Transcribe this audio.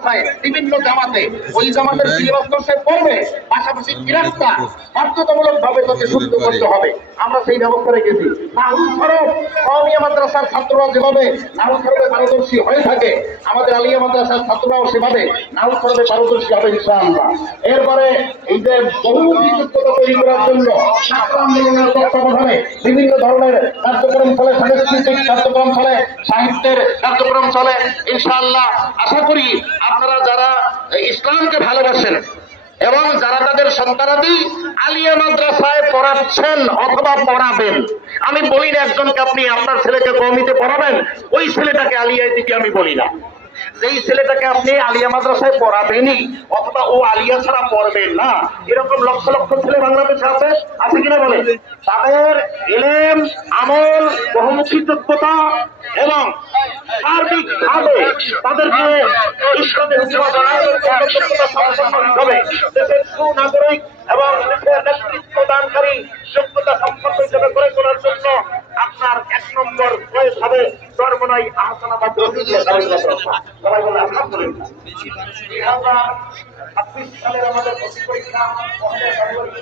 মাদ্রাসায় বিভিন্ন জামাতে ওই জামাতের সিলেবাস সে পড়বে। পাশাপাশি কিরাতটা বাধ্যতামূলক ভাবে তাকে শুদ্ধ করতে হবে। আমরা সেই ব্যবস্থা রেখেছি। নাহুল মাদ্রাসার ছাত্ররা যেভাবে নাহুল খরচে পারদর্শী হয়ে থাকে, আমাদের আলিয়া মাদ্রাসার ছাত্ররাও সেভাবে নাহুল খরচে পারদর্শী হবে এরপরে এই যে বহু যোগ্যতা তৈরি করার জন্য ছাত্র আন্দোলনের তত্ত্বাবধানে বিভিন্ন ধরনের কার্যক্রম চলে, সাংস্কৃতিক কার্যক্রম চলে, সাহিত্যের কার্যক্রম চলে, ইনশাআল্লাহ। আশা করি আপনারা যারা ইসলামকে ভালোবাসেন এবং যারা তাদের সন্তানাদি আলিয়া মাদ্রাসায় পড়াচ্ছেন অথবা পড়াবেন, আমি বলি না একজনকে আপনি আপনার ছেলেকে কমিতে পড়াবেন, ওই ছেলেটাকে আলিয়ায় দিকে আমি বলি না। যেই ছেলেটাকে আপনি আলিয়া মাদ্রাসায় পড়াবেনই, অথবা ও আলিয়া ছাড়া পড়বেন না। এরকম লক্ষ লক্ষ ছেলে বাংলাদেশে আছে? আছে কিনা বলে? তাদের এলেম, আমল, বহুমুখী যোগ্যতা এবং সার্বিকভাবে তাদেরকে ইসলামের সম্পন্ন হবে। দেশের এবং দেশের নেতৃত্ব দানকারী যোগ্যতা সম্পন্ন হিসেবে গড়ে তোলার জন্য আপনার এক নম্বর বয়স হবে সর্বনাই আহসানাবাদ আমাদের পরীক্ষা জানুয়ারি